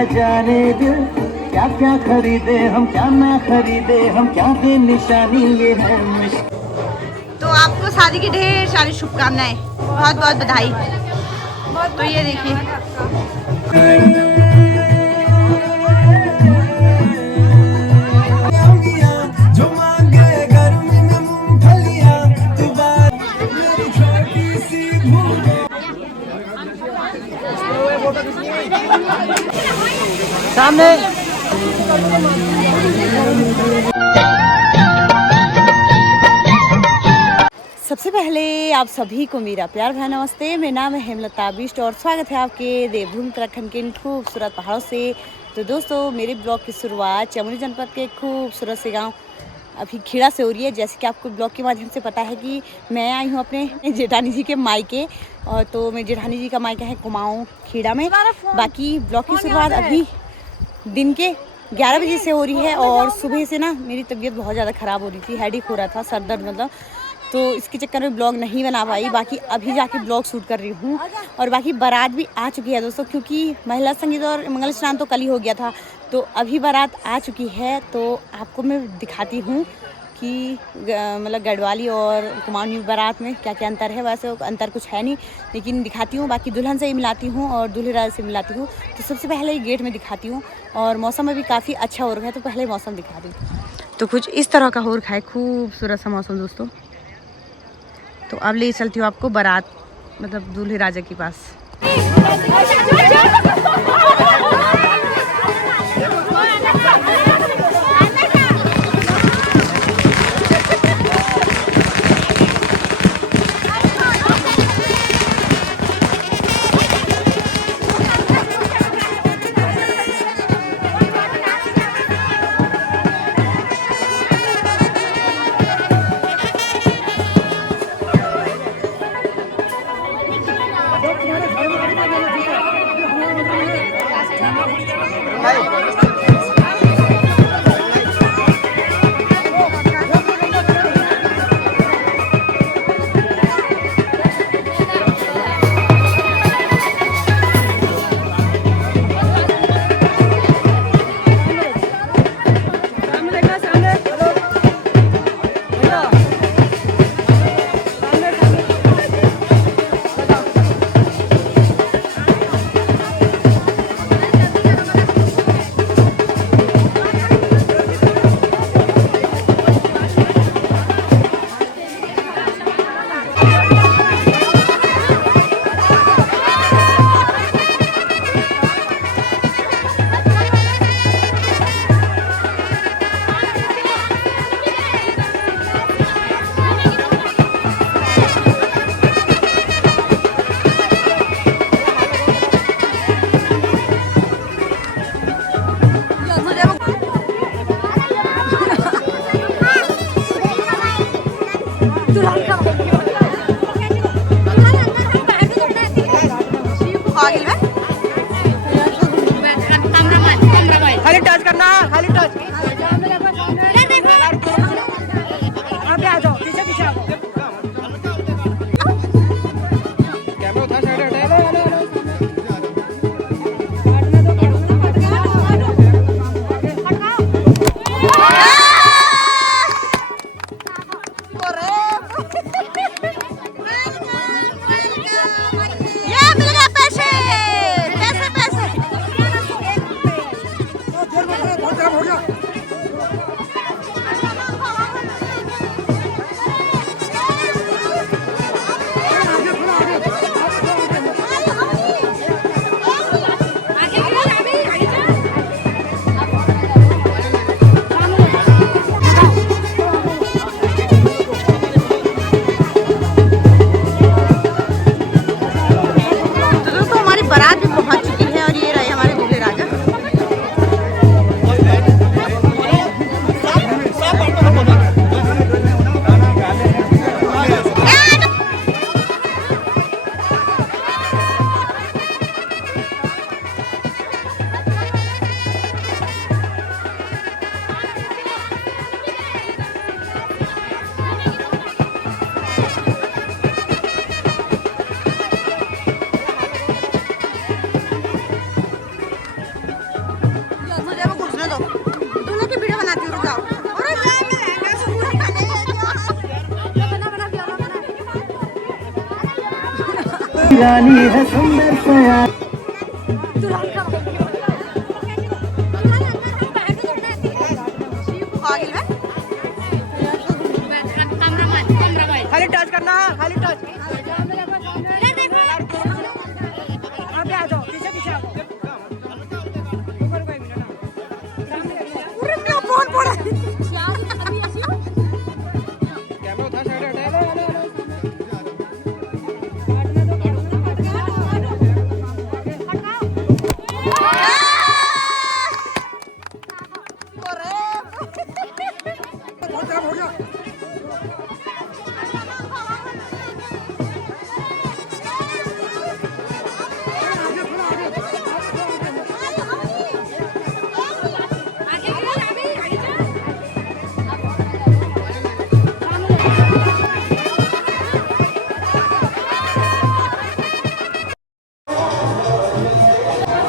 है जाने दिल, क्या क्या खरीदे हम क्या ना खरीदे हम, क्या दे निशानी ये है मुश्किल। तो आपको शादी की ढेर सारी शुभकामनाएं, बहुत बहुत बधाई। तो ये देखिए सामने। सबसे पहले आप सभी को मेरा प्यार भरा नमस्ते। मेरा नाम है हेमलता बिष्ट और स्वागत है आपके देवभूमि उत्तराखंड के इन खूबसूरत पहाड़ों से। तो दोस्तों, मेरे ब्लॉग की शुरुआत चमोली जनपद के खूबसूरत से गांव अभी खेड़ा से हो रही है। जैसे कि आपको ब्लॉग के माध्यम से पता है कि मैं आई हूँ अपने जेठानी जी के मायके, और तो मेरे जेठानी जी का मायका है कुमाऊं खेड़ा में। बाकी ब्लॉग की शुरुआत अभी दिन के 11 बजे से हो रही है, और सुबह से ना मेरी तबीयत बहुत ज़्यादा ख़राब हो रही थी, हेडेक हो रहा था, सर दर्द मतलब, तो इसके चक्कर में ब्लॉग नहीं बना पाई। बाकी अभी जाके ब्लॉग शूट कर रही हूँ। और बाकी बारात भी आ चुकी है दोस्तों, क्योंकि महिला संगीत और मंगल स्नान तो कल ही हो गया था, तो अभी बारात आ चुकी है। तो आपको मैं दिखाती हूँ कि मतलब गढ़वाली और कुमाऊनी बारात में क्या क्या अंतर है। वैसे अंतर कुछ है नहीं, लेकिन दिखाती हूँ। बाकी दुल्हन से ही मिलाती हूँ और दूल्हे राज से मिलाती हूँ। तो सबसे पहले ही गेट में दिखाती हूँ, और मौसम अभी काफ़ी अच्छा हो रहा है, तो पहले मौसम दिखा दूँ। तो कुछ इस तरह का हो रखा है, खूबसूरत सा मौसम दोस्तों। तो अब ले चलती हूँ आपको बारात, मतलब दूल्हे राजा के पास। रानी है सुंदर सया खाली टच करना, खाली टच। पे आ जाओ, पीछे पीछे आओ। ऊपर कोई मिला ना। पूरे पे फोन पड़ा। कैमरा उठा साइड हटा लो।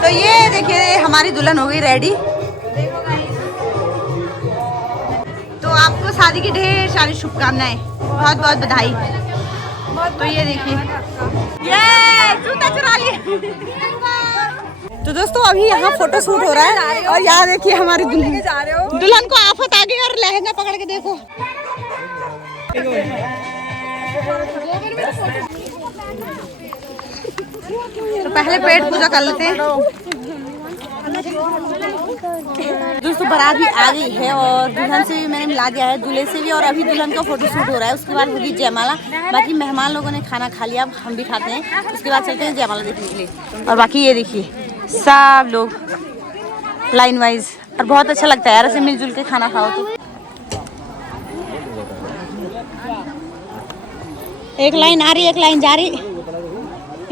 तो ये देखिए हमारी दुल्हन हो गई रेडी। तो आपको शादी की ढेर सारी शुभकामनाएं, बहुत बहुत बधाई। तो ये देखिए ये जूता चुरा लिए। तो दोस्तों अभी यहाँ फोटो शूट हो रहा है और यहाँ देखिए हमारी दुल्हन को आफत आ गई और लहंगा पकड़ के देखो। तो पहले पेट पूजा कर लेते हैं। दोस्तों बारात भी आ गई है और दुल्हन से भी मैंने मिला दिया है, दूल्हे से भी, और अभी दुल्हन का फोटो शूट हो रहा है। उसके बाद होगी जयमाला। बाकी मेहमान लोगों ने खाना खा लिया, अब हम भी खाते हैं, उसके बाद चलते हैं जयमाला देखने के लिए। और बाकी ये देखिए सब लोग लाइन वाइज, और बहुत अच्छा लगता है यार ऐसे मिलजुल के खाना खाओ तो। एक लाइन आ रही, एक लाइन जा रही,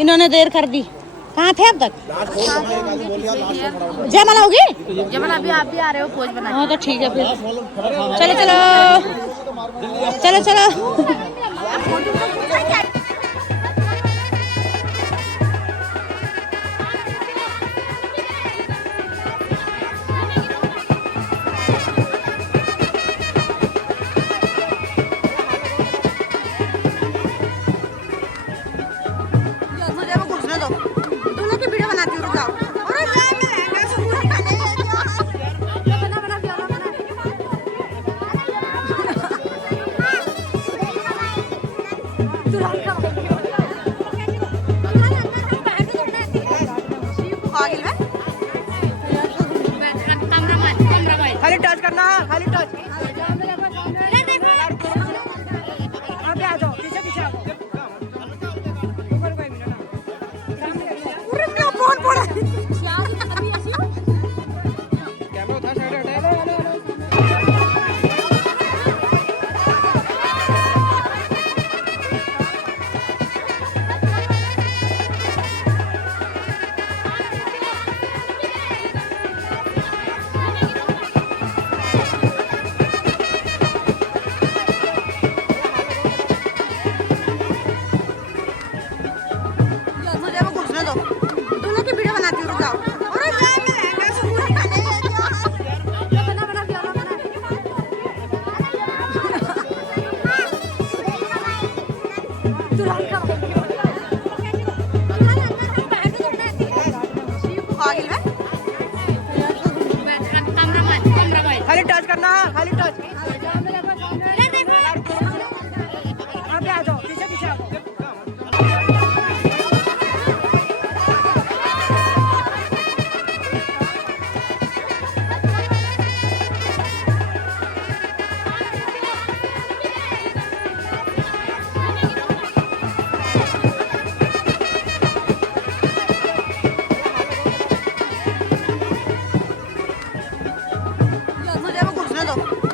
इन्होंने देर कर दी। कहाँ थे अब तक? जयमाला होगी? जयमाला अभी आप भी आ रहे हो, पोज बना। हाँ तो ठीक है फिर चलो चलो चलो चलो। खाली टच करना, खाली टच। पे आ जाओ, पीछे पीछे आओ। ऊपर कोई मिला ना। पूरे पे फोन पड़ा। कैमरा उठा साइड हटा लो। खाली टच करना, खाली टच। पे आ जाओ, पीछे पीछे आओ। मुझे वो घुसने दो।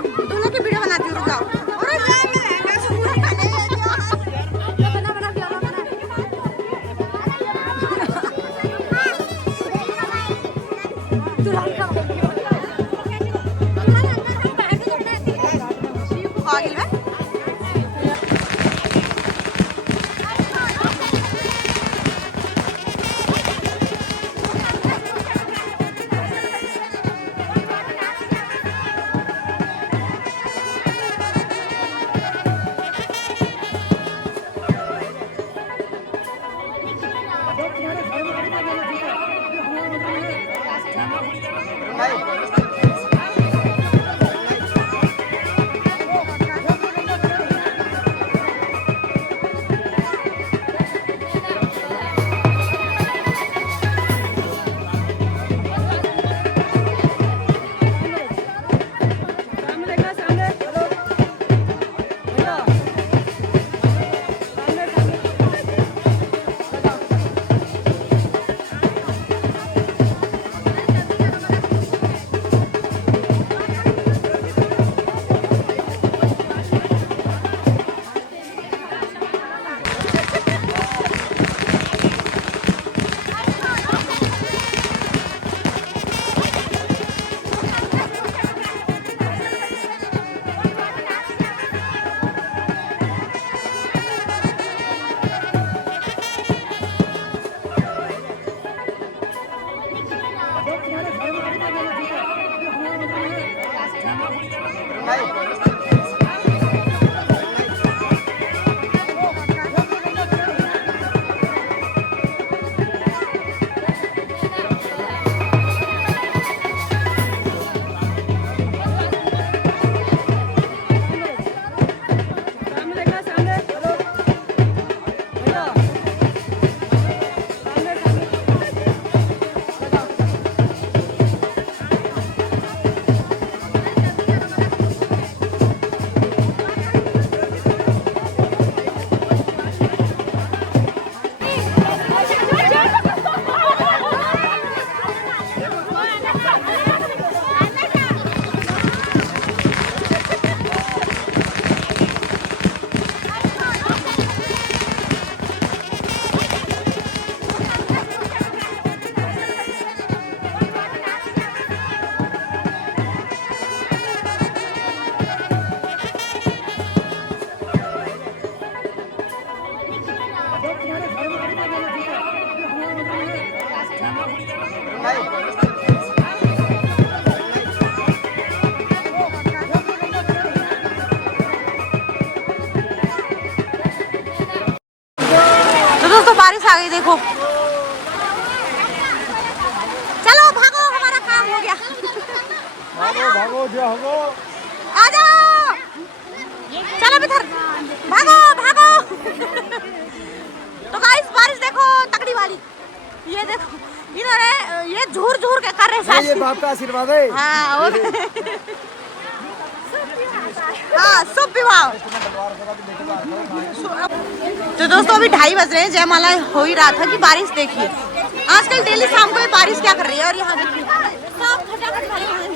तो दोस्तों बारिश आ गई देखो। चलो भागो, हमारा काम हो गया। भागो भागो जाओ, आ जाओ, चलो इधर भागो भागो। तो गाइस बारिश देखो तकड़ी वाली, ये देखो इधर है, ये झूर झूर के कर रहे हैं। ये बाप का आशीर्वाद है। हाँ हाँ शुभ विवाह। तो दोस्तों अभी 2:30 बज रहे हैं, जयमाला हो ही रहा था कि बारिश देखिए। आजकल डेली शाम को ये बारिश क्या कर रही है। और यहाँ देखिए सब फटाफट भरे हुए हैं।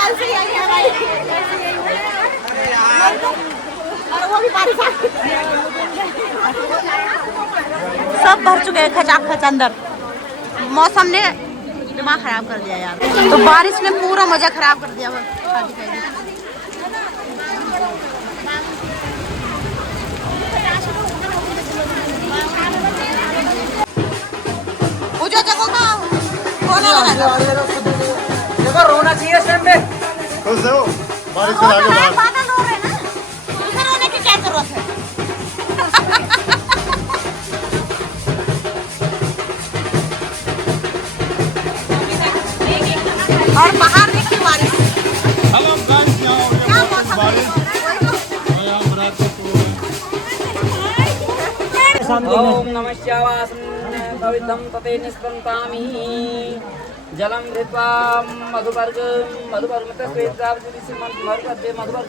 कल से यही है भाई। और वो भी बारिश आ सब भर चुके हैं खचाखच अंदर। मौसम ने दिमाग खराब कर दिया यार। तो बारिश ने पूरा मजा खराब कर दिया शादी का। पूजा जगह का कौन देखो रोना चाहिए इस टाइम पे। खुश हो बारिश के आगे बाहर बादल हो रहे हैं ना, इधर होने की क्या जरूरत है। और बाहर देखिए बारिश, क्या मौसम है। ओम नमः शिवाय भवितं तते निष्पन्तामि जलम धृत्वा मधुपर्ग मधुपर्ग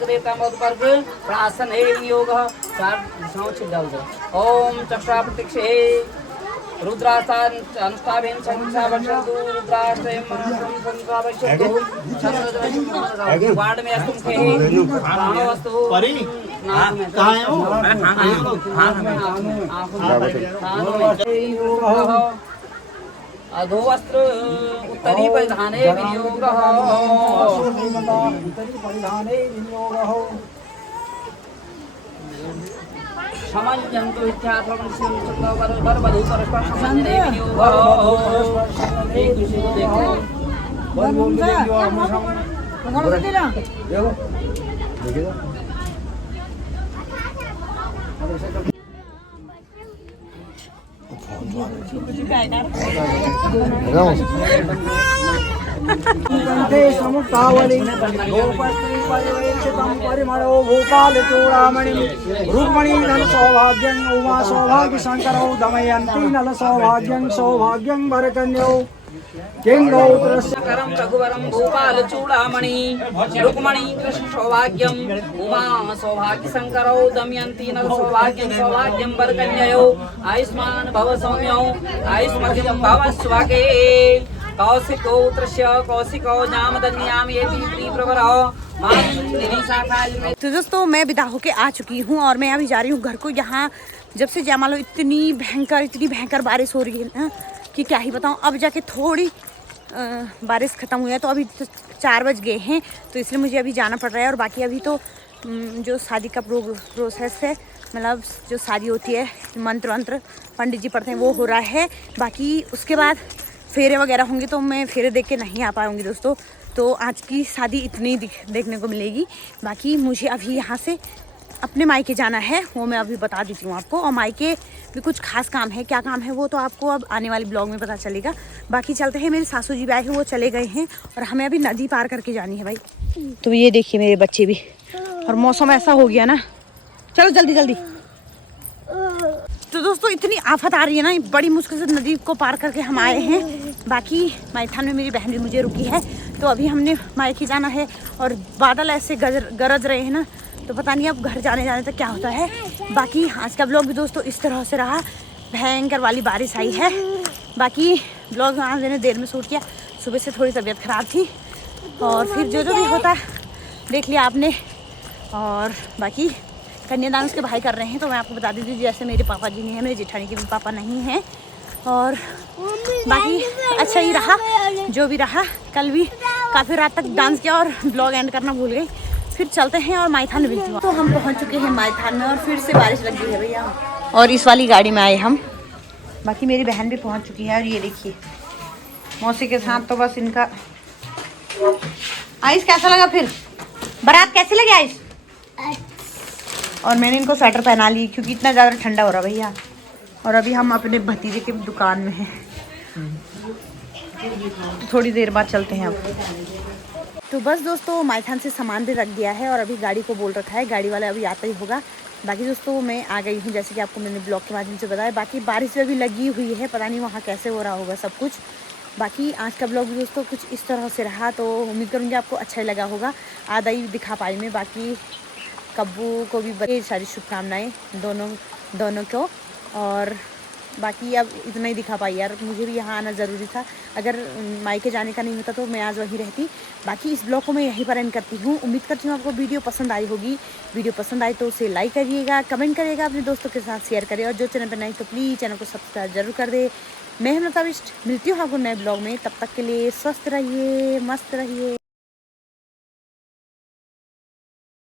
देवता मधुपर्ग प्रासन हे विनियोग 4 दिशाओं से डाल दो। ओम चक्रा प्रतीक्षे रुद्रास्तान अनुष्ठावेन संख्या वर्षन्तु रुद्रास्त्रयं मनसं संख्या वर्षन्तु वार्ड में अस्तुखे प्राणवस्तु परी कहाँ है वो अधोवस्त्र उत्तरी परिधाने विनियोगः समञ्जन्तु इत्यात्मकं वरवधू परस्पर समञ्जने विनियोगः। एक दूसरे को देखो। समुक्तावली गोपस्त्री परिवेक्षितं परिमळो भूपालचूडामणि रुक्मणी नल सौभाग्यं उमा सौभाग्य शंकरौ दमयन्ती नल सौभाग्यं सौभाग्यं वरकन्यौ करम रघुवरम भूपाल चूड़ामणि रुक्मणी कृष्ण सौभाग्यम उमा सौभाग्य शंकरौ दमयंती नल सौभाग्यम सौभाग्यम वरकन्ययो आयुष्मान भव सौम्यौ आयुष्मध्यम भव स्वाके कौशिको त्रस्य कौशिको जामदन्यामयेति प्रवरौ। तो दोस्तों मैं विदा होके आ चुकी हूँ और मैं अभी जा रही हूँ घर को। यहाँ जब से जयमाला इतनी भयंकर बारिश हो रही है ना कि क्या ही बताऊँ। अब जाके थोड़ी बारिश ख़त्म हुई है, तो अभी तो 4 बज गए हैं, तो इसलिए मुझे अभी जाना पड़ रहा है। और बाकी अभी तो जो शादी का प्रोसेस है, मतलब जो शादी होती है मंत्र वंत्र पंडित जी पढ़ते हैं वो हो रहा है। बाकी उसके बाद फेरे वगैरह होंगे तो मैं फेरे देख के नहीं आ पाऊँगी दोस्तों। तो आज की शादी इतनी देखने को मिलेगी। बाकी मुझे अभी यहाँ से अपने मायके जाना है, वो मैं अभी बता देती हूँ आपको। और मायके भी कुछ खास काम है, क्या काम है वो तो आपको अब आने वाले ब्लॉग में पता चलेगा। बाकी चलते हैं, मेरे सासू जी भी आए हैं, वो चले गए हैं और हमें अभी नदी पार करके जानी है भाई। तो ये देखिए मेरे बच्चे भी, और मौसम ऐसा हो गया ना, चलो जल्दी जल्दी। तो दोस्तों इतनी आफत आ रही है ना, बड़ी मुश्किल से नदी को पार करके हम आए हैं। बाकी मायथान में मेरी बहन भी मुझे रुकी है, तो अभी हमने मायके जाना है। और बादल ऐसे गरज रहे हैं ना, तो पता नहीं अब घर जाने तक क्या होता है। बाकी आज का ब्लॉग भी दोस्तों इस तरह से रहा, भयंकर वाली बारिश आई है। बाकी ब्लॉग आज मैंने देर में शूट किया, सुबह से थोड़ी तबीयत ख़राब थी, और फिर जो भी होता है देख लिया आपने। और बाकी कन्यादान उसके भाई कर रहे हैं, तो मैं आपको बता दीजिए जैसे मेरे पापा जी नहीं हैं, मेरे जेठानी के भी पापा नहीं हैं। और बाकी अच्छा ही रहा जो भी रहा। कल भी काफ़ी रात तक डांस किया और ब्लॉग एंड करना भूल गई। फिर चलते हैं और मायथान में मिलती हूँ। तो हम पहुँच चुके हैं मायथान में और फिर से बारिश लग गई है भैया, और इस वाली गाड़ी में आए हम। बाकी मेरी बहन भी पहुँच चुकी है, और ये देखिए मौसी के साथ। तो बस इनका आइस कैसा लगा, फिर बारात कैसी लगी आइस? और मैंने इनको स्वेटर पहना ली क्योंकि इतना ज़्यादा ठंडा हो रहा भैया। और अभी हम अपने भतीजे के दुकान में हैं, थोड़ी देर बाद चलते हैं अब। तो बस दोस्तों मायथान से सामान भी रख दिया है और अभी गाड़ी को बोल रखा है, गाड़ी वाला अभी आता ही होगा। बाकी दोस्तों मैं आ गई हूँ, जैसे कि आपको मैंने ब्लॉग के माध्यम से बताया। बाकी बारिश भी लगी हुई है, पता नहीं वहाँ कैसे हो रहा होगा सब कुछ। बाकी आज का ब्लॉग दोस्तों कुछ इस तरह से रहा, तो उम्मीद करूँगी आपको अच्छा ही लगा होगा। आधा ही दिखा पाई मैं, बाकी कब्बू को भी बड़ी सारी शुभकामनाएं दोनों को। और बाकी अब इतना ही दिखा पाई यार, मुझे भी यहाँ आना ज़रूरी था। अगर मायके जाने का नहीं होता तो मैं आज वहीं रहती। बाकी इस ब्लॉग को मैं यहीं पर एंड करती हूँ। उम्मीद करती हूँ आपको वीडियो पसंद आई होगी। वीडियो पसंद आई तो उसे लाइक करिएगा, कमेंट करिएगा, अपने दोस्तों के साथ शेयर करें, और जो चैनल पर नहीं तो प्लीज़ चैनल को सब्सक्राइब जरूर कर दे। मैं हेमलता बिष्ट मिलती हूँ आपको नए ब्लॉग में, तब तक के लिए स्वस्थ रहिए, मस्त रहिए।